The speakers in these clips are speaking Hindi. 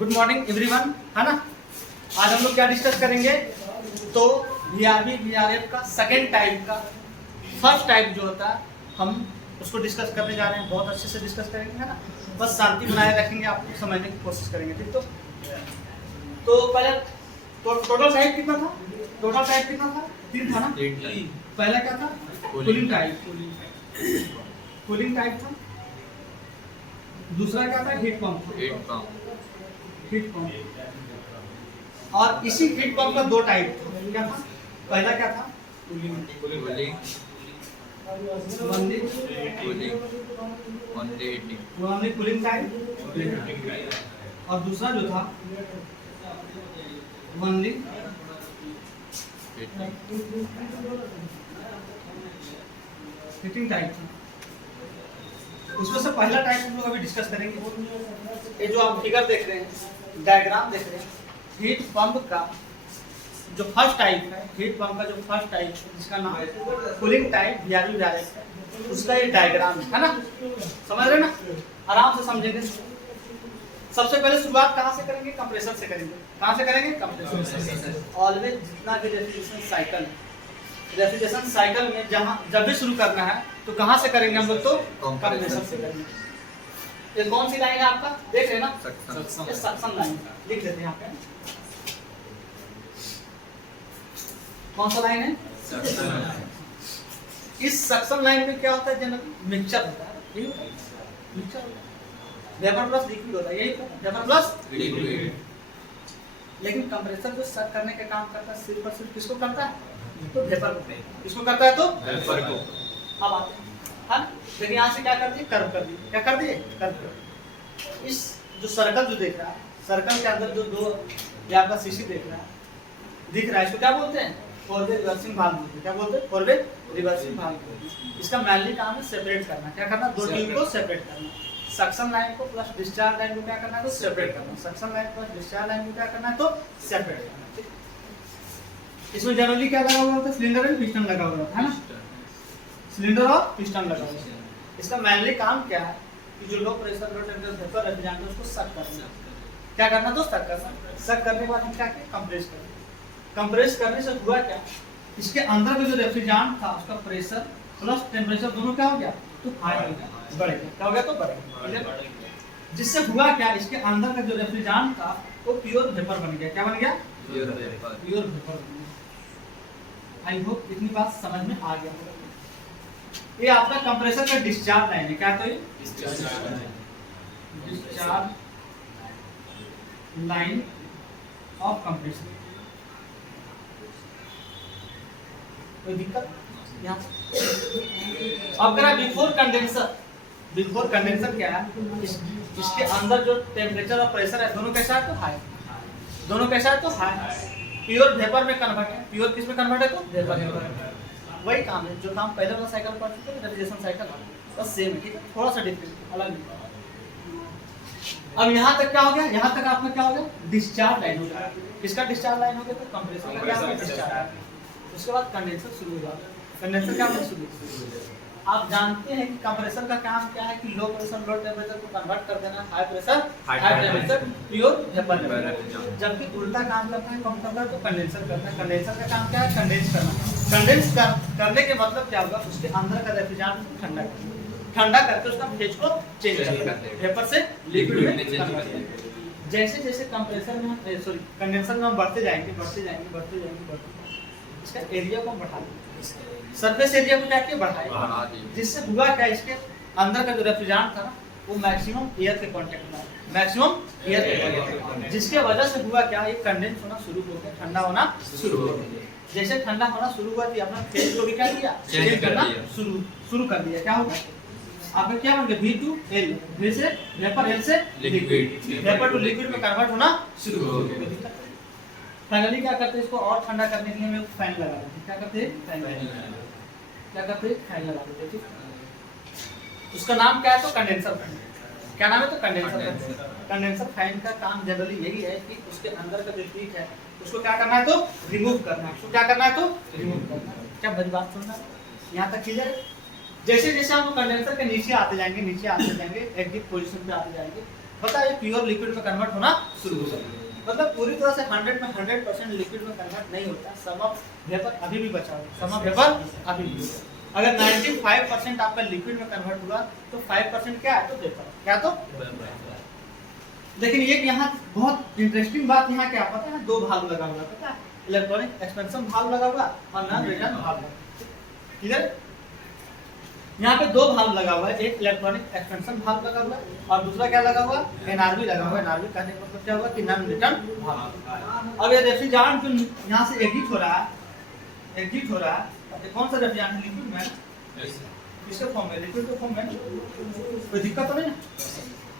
गुड मॉर्निंग एवरीवन, है ना। आज हम लोग क्या डिस्कस करेंगे, तो वीआरबी वीआरएफ का सेकेंड टाइप का फर्स्ट टाइप जो होता है हम उसको डिस्कस करने जा रहे हैं। बहुत अच्छे से डिस्कस करेंगे, है ना। बस शांति बनाए रखेंगे, आपको समझने की कोशिश करेंगे, ठीक। तो पहले टोटल टाइप कितना था? टोटल टाइप कितना था? 3 था ना। पहला क्या था? Cooling type. कूलिंग टाइप था। दूसरा क्या था? Heat pump. Heat pump. और इसी हीट पंप का 2 टाइप था। क्या था? पहला क्या था? Cooling type. और दूसरा जो था ओनली हीटिंग टाइप था। उसमें से पहला टाइप हम लोग अभी डिस्कस करेंगे। ये जो आप फिगर देख रहे हैं, डायग्राम देख रहे हैं, हीट पंप का जो फर्स्ट टाइप है, हीट पंप का जो फर्स्ट टाइप है जिसका नाम कूलिंग टाइप वीआरबी वीआरएफ है, उसका ये डायग्राम है ना। समझ रहे ना, आराम से समझेंगे। सबसे पहले शुरुआत कहाँ से करेंगे? कंप्रेसर से करेंगे। कहाँ से करेंगे? कंप्रेसर से। ऑलवेज जितना भी रेफ्रिजरेशन साइकिल, रेफ्रिजरेशन साइकिल में जब भी शुरू करना है तो कहाँ से करेंगे हम लोग? तो कंप्रेसर से करेंगे। ये कौन सी लाइन है आपका? देख रहे हैं ना, सक्शन लाइन। लिख देते हैं यहाँ पे, कौन सा लाइन है? इस सक्शन लाइन में क्या होता है? जनरली मिक्सचर होता है। यही होता है, मिक्सचर होता है। वेपर प्लस लिक्विड होता है, यही वेपर प्लस लिक्विड। लेकिन कंप्रेसर जो सक करने का काम करता है सिर्फ और सिर्फ किसको करता है? तो वेपर को। किसको करता है? तो वेपर को। अब आते हैं, हाँ। लेकिन यहाँ से क्या कर दिए? कर्व कर दिए। क्या कर दिए? कर्व। इस जो सर्कल जो देख रहा है, सर्कल के अंदर जो 2 ये आपका सीसी दिख रहा है, इसको क्या बोलते हैं? फॉरवर्ड रिवर्सिंग वाल्व बोलते हैं। क्या बोलते हैं? Forward reversing valve. इसका मेनली काम है सेपरेट करना। क्या करना? 2 ट्यूब को सेपरेट करना। सक्शन लाइन को प्लस डिस्चार्ज लाइन को क्या करना है? तो सेपरेट करना। Suction line plus discharge line को क्या करना है? तो सेपरेट करना। इसमें जनरली क्या लगा हुआ होता है? सिलेंडर और पिस्टन लगा हुआ होता है ना। सिलेंडर और पिस्टन लगा हुआ है। इसका मेनली काम क्या है कि जो low pressure low temperature vapour refrigerant है उसको सक करना। क्या करना? तो सक करना। सक करने के बाद हम क्या करें? कंप्रेस करें। कंप्रेस करने से हुआ क्या? इसके अंदर का जो रेफ्रिजरेंट था उसका प्रेशर प्लस टेम्परेचर दोनों क्या हो गया? तो हाई हो गया, बढ़ गया। क्या हो गया? तो बढ़ गया। जिससे हुआ क्या? इसके अंदर का जो रेफ्रिजरेंट था वो प्योर वेपर बन गया। क्या बन गया? प्योर वेपर बन गया। आई होप इतनी बात समझ में आ गया होगा। ये आपका कंप्रेसर का डिस्चार्ज लाइन है। क्या? तो ये डिस्चार्ज लाइन ऑफ कंप्रेसर। कोई दिक्कत यहाँ? अब करा बिफोर कंडेंसर। बिफोर कंडेंसर क्या है? इसके अंदर जो टेम्परेचर और प्रेशर है दोनों कैसा है? तो हाई। दोनों कैसा है? तो हाई। प्योर वेपर में कन्वर्ट है। प्योर किस में कन्वर्ट है? तो वेपर में। वही काम है जो काम पहले वाला साइकिल पढ़ चुके हैं, रेफ्रिजरेशन साइकिल, बस सेम है, ठीक है। थोड़ा सा डिफरेंट, अलग नहीं। अब यहाँ तक क्या हो गया? यहाँ तक आपका क्या हो गया? डिस्चार्ज लाइन हो गया। किसका डिस्चार्ज लाइन हो गया? तो कंप्रेसर का क्या हो गया? डिस्चार्ज। उसके बाद कंडेंसर शुरू हो जाता है। कंडेंसर क्या होगा? शुरू। आप जानते हैं कि कंप्रेसर का काम क्या है? कि लो प्रेशर लो टेम्परेचर को कन्वर्ट कर देना, high pressure high temperature pure vapour में। जबकि उल्टा काम करता है कंप्रेसर, तो कंडेंसर करता है। कंडेंसर का काम क्या है? कंडेंस करना। कंडेंस करने के मतलब क्या होगा? उसके अंदर का रेफ्रिजरेंट को ठंडा करना। ठंडा करके उसका फेज को चेंज करना, वेपर से लिक्विड में कन्वर्ट करना। जैसे जैसे कंप्रेसर में कंडेंसर में हम बढ़ते जाएंगे, इसका एरिया को बढ़ा देंगे, सरफेस एरिया को क्या किया? बढ़ाया। जिससे हुआ क्या? इसके अंदर का जो रेफ्रिजरेंट था ना वो मैक्सिमम एयर के कांटेक्ट में, मैक्सिमम एयर के कांटेक्ट में, जिसके वजह से हुआ क्या? ये कंडेंस होना शुरू हो गया, ठंडा होना शुरू हो गया। जैसे ठंडा होना शुरू हुआ तो अपना फेज को भी क्या किया? चेंज करना शुरू कर दिया। क्या होगा? आपका क्या बन गया? V2L, V से वेपर, L से लिक्विड, वेपर टू लिक्विड में कन्वर्ट होना शुरू हो गया। फाइनली क्या करते हैं? इसको और ठंडा करने के लिए हम फैन लगा देते हैं। क्या करते हैं? फैन लगा देते हैं, ठीक। उसका नाम क्या है? तो कंडेंसर फैन। क्या नाम है? तो कंडेंसर फैन। कंडेंसर फैन का काम जनरली यही है कि उसके अंदर का जो हीट है उसको क्या करना है? तो रिमूव करना है। उसको क्या करना है? तो रिमूव करना है। क्या बड़ी बात सुनना है? यहाँ तक क्लियर है? जैसे जैसे हम कंडेंसर के नीचे आते जाएंगे एग्जिट पोजीशन पे आते जाएंगे, पता है प्योर लिक्विड में कन्वर्ट होना शुरू हो जाएगा। मतलब पूरी तरह से 100 में 100% लिक्विड में कन्वर्ट नहीं होता, सम ऑफ वेपर अभी भी बचा हुआ है, सम ऑफ वेपर अभी भी। अगर 95% आपका लिक्विड में कन्वर्ट हुआ तो 5% क्या है तो वेपर, क्या तो। लेकिन एक यहाँ बहुत इंटरेस्टिंग बात यहाँ क्या पता है, दो भाग लगा हुआ पता है, इलेक्ट्रॉनिक एक्सपेंशन भाग लगा हुआ और नॉन रिटर्न भाग लगा। क्लियर? यहाँ पे दो भाग लगा हुआ है, एक इलेक्ट्रॉनिक एक्सपेंशन भाग लगा हुआ है और दूसरा क्या लगा हुआ है, एनआरबी लगा हुआ है। एनआरबी कहने का मतलब क्या हुआ कि नॉन रिटर्न भाग। अब ये रेफ्रिजरेंट जो यहाँ से एग्जिट हो रहा है, एग्जिट हो रहा है, कौन सा रेफ्रिजरेंट है, लिक्विड में, किसके फॉर्म में, लिक्विड के फॉर्म में, कोई दिक्कत तो नहीं ना,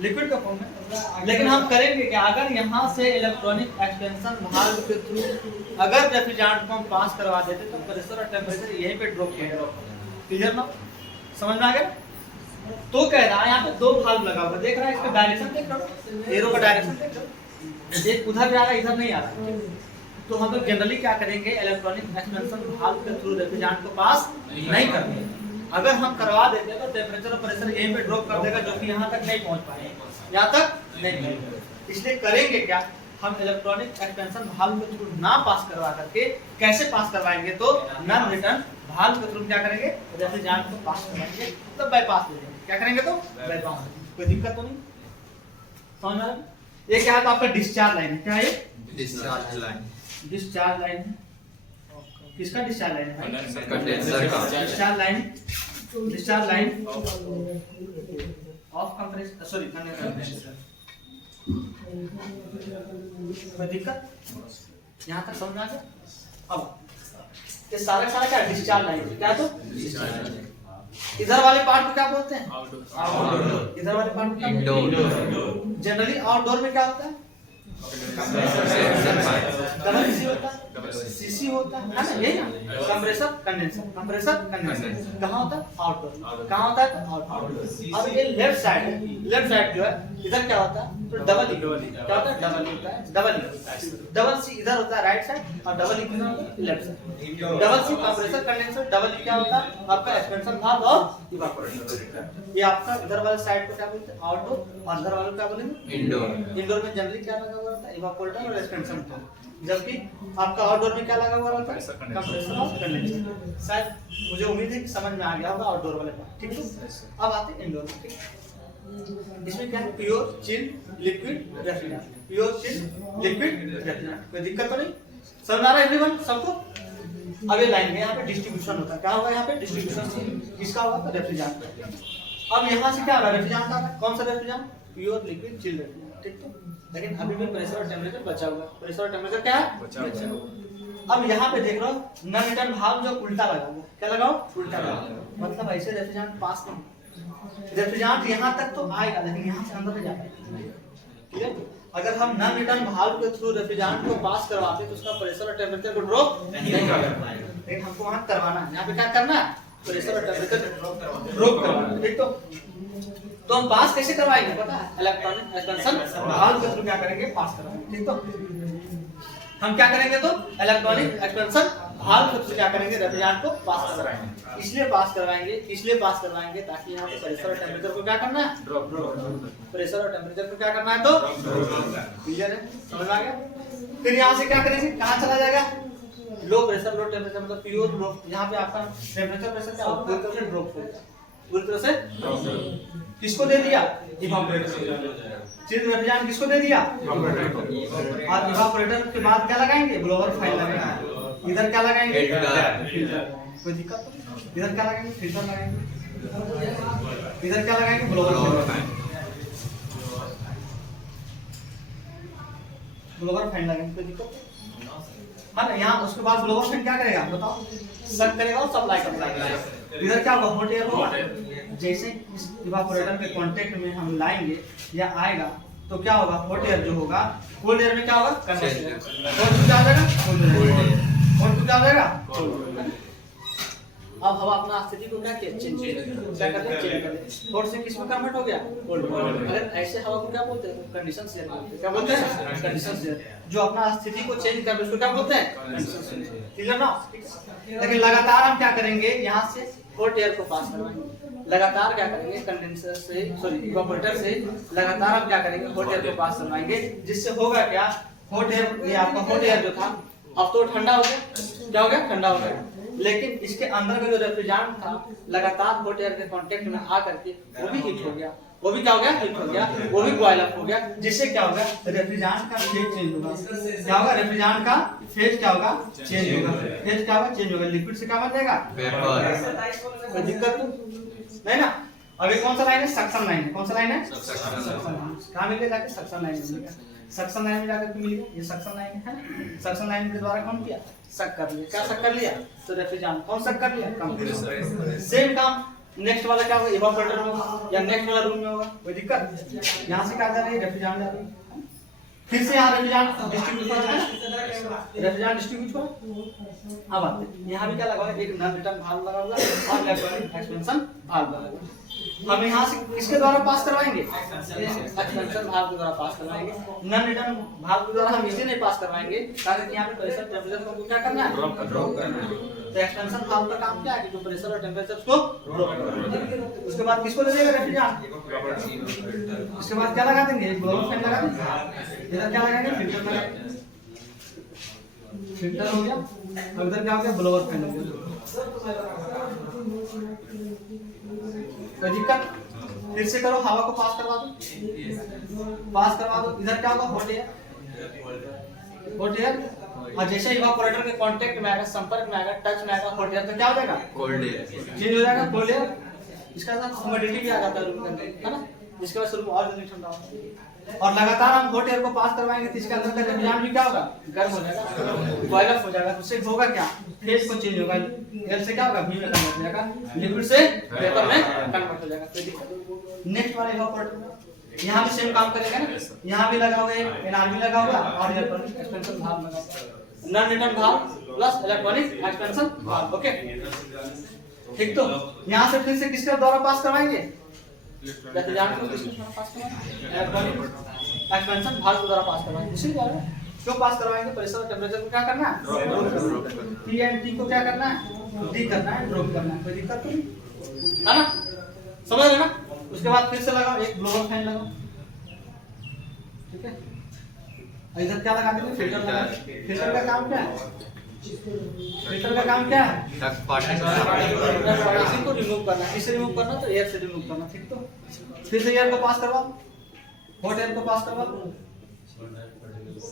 लिक्विड का फॉर्म में। लेकिन हम करेंगे कि अगर यहाँ से इलेक्ट्रॉनिक एक्सपेंशन भाग के थ्रू अगर रेफ्रिजरेंट को हम पास करवा देते तो प्रेशर और टेम्परेचर यहीं पे ड्रॉप किया। क्लियर ना, समझ में आ गया? तो कह रहा है यहाँ पे दो भाग लगा हुआ, देख रहा है इसका डायरेक्शन देख रहा है, एरो का डायरेक्शन देख रहा है, एक उधर जा रहा है इधर नहीं आ रहा है। तो हम लोग जनरली क्या करेंगे, इलेक्ट्रॉनिक एक्सपेंशन भाग के थ्रू रेफ्रिजरेंट को पास नहीं करेंगे। अगर हम करवा देते हैं तो टेम्परेचर और प्रेशर यहीं पे ड्रॉप कर देगा, जो कि यहाँ तक नहीं पहुँच पाएंगे, यहाँ तक नहीं पहुँचेगा। इसलिए करेंगे क्या, हम इलेक्ट्रॉनिक एक्सपेंशन भाग के थ्रू ना पास करवा करके कैसे पास करवाएंगे, तो नॉन रिटर्न भाग के थ्रू क्या करेंगे, रेफ्रिजरेंट को पास करवाएंगे, मतलब बाईपास दे देंगे। क्या करेंगे तो बाईपास। कोई दिक्कत तो नहीं, समझ में? ये क्या है तो आपका डिस्चार्ज लाइन है, क्या है डिस्चार्ज लाइन, डिस्चार्ज लाइन है। किसका डिस्चार्ज लाइन है, कंडेंसर का discharge line, discharge line of compressor, sorry condenser. कोई दिक्कत यहाँ तक समझ में आ गया? अब ये सारा क्या डिस्चार्ज लाइन, क्या तो इधर वाले पार्ट को क्या बोलते हैं, आउटडोर। इधर वाले पार्ट को इंडोर। जनरली आउटडोर में क्या होता है, डबल सीसी होता है, सीसी होता है ना, यही ना, कंप्रेसर कंडेंसर, कंप्रेसर कंडेंसर। कहाँ होता है, आउटडोर। कहाँ होता है, आउटडोर। अब ये लेफ्ट साइड है, लेफ्ट साइड जो है इधर क्या होता है, तो डबल ई क्या होता है, डबल होता है, डबल सी इधर होता है राइट साइड और डबल ई किधर होता है, left side. Double C compressor condenser, double E क्या होता है आपका एक्सपेंशन भाग और इवापोरेटर। ये आपका इधर वाले साइड को क्या बोलते हैं, आउटडोर, और इधर वाले को क्या बोलेंगे, इंडोर। इंडोर में जनरली क्या लगा हुआ रहता है, इवापोरेटर और एक्सपेंशन भाग, जबकि आपका आउटडोर में क्या लगा हुआ रहता है, कंप्रेसर और कंडेंसर। शायद मुझे उम्मीद है कि समझ में आ गया होगा आउटडोर वाले पार्ट, ठीक है। अब आते हैं इंडोर में, ठीक। इसमें क्या है, pure chilled liquid refrigerant, pure chilled liquid refrigerant. कोई दिक्कत तो नहीं, समझ आ रहा है एवरीवन सबको? अब ये लाइन में यहाँ पे डिस्ट्रीब्यूशन होता है, क्या होगा यहाँ पे डिस्ट्रीब्यूशन, किसका होगा तो रेफ्रिजरेंट। अब यहाँ से क्या होगा, रेफ्रिजरेंट का कौन सा refrigerant, pure liquid chilled refrigerant, ठीक। तो लेकिन अभी भी प्रेशर और टेम्परेचर बचा हुआ है, प्रेशर और टेम्परेचर क्या है, बचा हुआ। अब यहाँ पे देख रहे हो नॉन रिटर्न भाग जो उल्टा लगा हुआ, क्या लगा हुआ, उल्टा लगा हुआ। मतलब ऐसे रेफ्रिजरेंट पास नहीं, रेफ्रिजरेंट यहाँ तक तो आएगा लेकिन यहाँ से अंदर नहीं जाएगा, ठीक है। अगर हम नॉन रिटर्न भाग के थ्रू रेफ्रिजरेंट को पास करवाते तो उसका प्रेशर और टेम्परेचर को ड्रॉप नहीं करना है, लेकिन हमको वहाँ करवाना है। यहाँ पे क्या करना है, प्रेशर और टेम्परेचर ड्रॉप करवाना है, ठीक। तो हम पास कैसे करवाएंगे पता है, इलेक्ट्रॉनिक एक्सपेंशन भाग के थ्रू क्या करेंगे, पास करवाएंगे, ठीक। तो हम क्या करेंगे, तो इलेक्ट्रॉनिक एक्सपेंशन भाग के थ्रू क्या करेंगे, रेफ्रिजरेंट को पास करवाएंगे। इसलिए पास करवाएंगे ताकि यहाँ पे प्रेशर और टेम्परेचर को क्या करना है, ड्रॉप। प्रेशर और टेम्परेचर को क्या करना है, तो क्लियर है, समझ आ गया? फिर यहाँ से क्या करेंगे, कहाँ चला जाएगा, लो प्रेशर लो टेम्परेचर, मतलब प्योर ड्रॉप। यहाँ पे आपका टेम्परेचर प्रेशर क्या होगा, पूरी तरह से ड्रॉप हो जाएगा, पूरी तरह से। किसको दे दिया, इवापोरेटर। चिल्ड रेफ्रिजरेंट किसको दे दिया, इवापोरेटर। और इवापोरेटर के बाद क्या लगाएंगे, ब्लोअर फाइल लगाएंगे। इधर क्या लगाएंगे, फिल्टर। कोई दिक्कत, इधर क्या लगाएंगे, फिल्टर लगाएंगे। इधर क्या लगाएंगे, ब्लोअर फाइल, ब्लोअर फाइल लगाएंगे। कोई दिक्कत है ना। यहाँ उसके बाद ब्लोअर फाइल क्या करेगा बताओ, सक करेगा और सप्लाई करेगा। इधर क्या होगा, हॉट एयर होगा। जैसे इस इवापोरेटर के कांटेक्ट में हम लाएंगे या आएगा तो क्या होगा, हॉट एयर जो होगा, कोल्ड एयर में क्या होगा, कंडेंसर। हॉट क्या हो जाएगा, कोल्ड एयर। हॉट क्या हो जाएगा। अब हवा अपना स्थिति को क्या किया, चेंज क्या कर ले, चेंज कर ले। हॉट से किस में कन्वर्ट हो गया, कोल्ड। अगर ऐसे हवा को क्या बोलते हैं, कंडीशन एयर बोलते हैं। क्या बोलते हैं, कंडीशन एयर। जो अपना स्थिति को चेंज कर उसको क्या बोलते हैं, कंडीशन एयर। क्लियर ना। लेकिन लगातार हम क्या करेंगे, यहाँ से हॉट एयर को पास करवाएंगे। लगातार क्या करेंगे, कंडेंसर से सॉरी इवेपोरेटर से लगातार हम क्या करेंगे, हॉट एयर को पास करवाएंगे। जिससे होगा क्या, हॉट एयर, ये आपका हॉट एयर जो था अब तो ठंडा हो गया। क्या हो गया, ठंडा हो गया। लेकिन इसके अंदर का जो रेफ्रिजरेंट था लगातार हॉट एयर के कांटेक्ट में आ करके वो भी हीट हो गया। वो भी क्या हो गया, हीट हो गया, वो भी बॉयल अप हो गया। जिससे क्या होगा, रेफ्रिजरेंट का फेज चेंज होगा। क्या होगा, रेफ्रिजरेंट का फेज क्या होगा, चेंज होगा। फेज क्या होगा, चेंज होगा। लिक्विड से क्या बन जाएगा, वेपर। कोई दिक्कत तो नहीं ना। अभी कौन सा लाइन है, सक्शन लाइन है। कौन सा लाइन है, सक्शन। कहां मिलेगा, जाके सक्शन लाइन मिलेगा। सक्शन लाइन में जाकर मिलेगा, ये सक्शन लाइन है। सक्शन लाइन के द्वारा कौन किया, सक कर लिया। क्या सक कर लिया, तो रेफ्रिजरेंट कौन सक कर लिया, कंप्रेसर। सेम काम नेक्स्ट वाला क्या होगा, इवेपोरेटर होगा या नेक्स्ट वाला रूम में होगा। कोई दिक्कत, यहां से क्या कर रही है, रेफ्रिजरेंट जा रही है। फिर से यहाँ रेफ्रिजरेंट डिस्ट्रीब्यूट हो रहा है, रेफ्रिजरेंट डिस्ट्रीब्यूट हुआ। अब आते हैं यहाँ भी क्या लगा हुआ है, एक नॉन रिटर्न वाल्व लगा हुआ है और इलेक्ट्रॉनिक एक्सपेंशन वाल्व लगा हुआ है। हम यहाँ से किसके द्वारा पास करवाएंगे, एक्सपेंशन वाल्व के द्वारा पास करवाएंगे। नॉन रिटर्न वाल्व के द्वारा हम इसलिए नहीं पास करवाएंगे ताकि यहाँ पे प्रेशर टेंपरेचर को क्या करना है, ड्रॉप करना है। तो एक्सपेंशन वाल्व का काम क्या है कि जो प्रेशर और टेंपरेचर को ड्रॉप करना। उसके बाद किसको दे देगा, रेफ्रिजरेंट। उसके बाद क्या लगा देंगे, ब्लोअर फैन लगा देंगे। इधर क्या लगाएंगे, फिल्टर लगाएंगे। फिल्टर हो गया। अब इधर क्या हो गया, ब्लोअर फैन हो गया। तो दिक्कत, फिर से करो, हवा को पास करवा दो, पास करवा दो। इधर क्या होगा, हॉट एयर, हॉट एयर। और जैसे इवेपोरेटर के कांटेक्ट में आएगा, संपर्क में आएगा, टच में आएगा हॉट एयर, तो क्या हो जाएगा, कोल्ड एयर चेंज हो जाएगा, कोल्ड एयर। इसका साथ ह्यूमिडिटी भी आ जाता है रूम के अंदर, है ना, जिसके वजह से रूम और जल्दी ठंडा होगा। और लगातार हम हॉट एयर को पास करवाएंगे तो इसके अंदर का रेफ्रिजरेंट भी क्या होगा, गर्म हो जाएगा, बॉयल अप हो जाएगा। उससे होगा क्या, फेज को चेंज होगा। एयर से क्या होगा, भी में कन्वर्ट हो जाएगा, लिक्विड से वेपर में कन्वर्ट हो जाएगा। तो नेक्स्ट वाला इवेपोरेटर यहाँ भी सेम काम करेगा ना। यहाँ भी लगा हुआ है, एनआरबी लगा हुआ और इलेक्ट्रॉनिक एक्सपेंशन वाल्व लगा हुआ। Non return valve plus electronic expansion valve. Okay ठीक। तो यहाँ से फिर से किसके द्वारा पास करवाएंगे, रेफ्रिजरेंट को किसके द्वारा पास करवाएंगे, इलेक्ट्रॉनिक एक्सपेंशन वाल्व के द्वारा पास करवाएंगे। इसी द्वारा क्यों पास करवाएंगे, प्रेशर और टेंपरेचर को क्या करना है, पी एंड टी को क्या करना है, डी करना है, ड्रॉप करना है। कोई दिक्कत तो नहीं है ना, समझ रहे ना। उसके बाद फिर से लगाओ, एक ब्लोअर फैन लगाओ, ठीक है। इधर क्या लगा देंगे, फिल्टर लगा। फिल्टर का काम क्या है, फिल्टर का काम क्या है, पार्टिशन को रिमूव करना। किससे रिमूव करना, तो एयर से रिमूव करना। ठीक। तो फिर से एयर को पास करवाओ, हॉट एयर को पास करवाओ,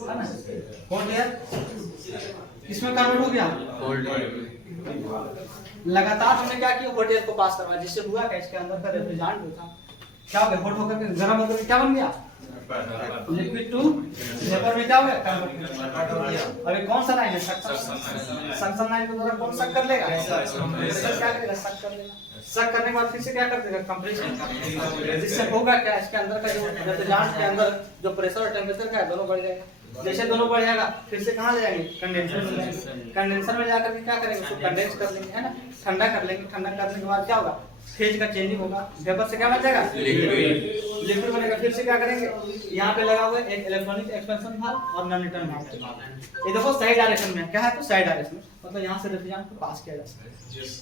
है ना। हॉट एयर इसमें कन्वर्ट हो गया, कोल्ड एयर। लगातार हमने क्या किया, हॉट एयर को पास करवाया। जिससे हुआ क्या, इसके अंदर का रेफ्रिजरेंट जो था क्या हो गया, हॉट होकर के गर्म होकर के क्या बन गया, लिक्विड टू वेपर में क्या हो गया, कन्वर्ट हो गया। अभी कौन सा लाइन है, सक्शन लाइन को द्वारा कौन सक कर लेगा, क्या करेगा, सक कर लेगा। सक करने के बाद फिर से क्या कर देगा, कंप्रेशन। जिससे होगा क्या, इसके अंदर का जो रेफ्रिजरेंट के अंदर जो प्रेशर और टेंपरेचर का है दोनों बढ़ जाएगा। जैसे दोनों बढ़ जाएगा फिर से कहाँ ले जाएंगे, कंडेंसर में जाएंगे। कंडेंसर में जाकर के क्या करेंगे, उसको कंडेंस कर लेंगे, है ना, ठंडा कर लेंगे। ठंडा करने के बाद क्या होगा, फेज का चेंजिंग होगा, वेपर से क्या बन जाएगा, लिक्विड। लिक्विड बनेगा। फिर से क्या करेंगे, यहाँ पे लगा हुआ है एक इलेक्ट्रॉनिक एक्सपेंशन वाल्व और नॉन रिटर्न वाल्व। ये देखो साइड डायरेक्शन में क्या है, तो साइड डायरेक्शन मतलब यहाँ से रेफ्रिजरेंट को पास किया जा सकता है।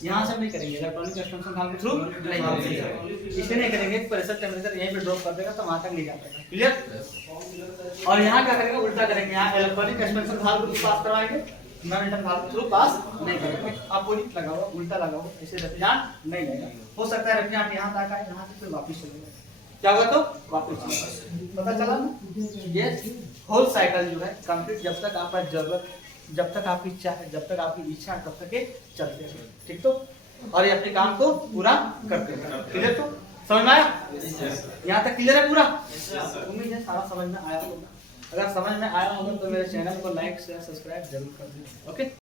यहाँ से नहीं करेंगे, इलेक्ट्रॉनिक एक्सपेंशन वाल्व के थ्रू नहीं करेंगे। इसलिए नहीं करेंगे, प्रेशर टेंपरेचर यहीं पे ड्रॉप कर देगा तो वहां तक नहीं जा पाएगा। क्लियर। और यहाँ क्या करेंगे, उल्टा करेंगे। यहाँ इलेक्ट्रॉनिक एक्सपेंशन वाल्व को पास करवाएंगे, non return valve through pass नहीं करेंगे। अपोजिट लगा हुआ, उल्टा लगा हुआ, ऐसे रेफ्रिजरेंट नहीं लगेगा। हो सकता है रेफ्रिजरेंट यहाँ तक आए, यहाँ से फिर वापस चले जाए, क्या होगा, तो वापस पता चला ना। ये होल साइकिल जो है कंप्लीट, जब तक आपका जरूरत, जब तक आपकी इच्छा है, जब तक आपकी इच्छा है तब तक ये चलते हैं। ठीक। तो और ये अपने काम को पूरा करते हैं। क्लियर। तो समझ में आया, यहाँ तक क्लियर है पूरा, उम्मीद है सारा समझ में आया होगा। अगर समझ में आया होगा तो मेरे चैनल को लाइक शेयर सब्सक्राइब जरूर कर दें। ओके।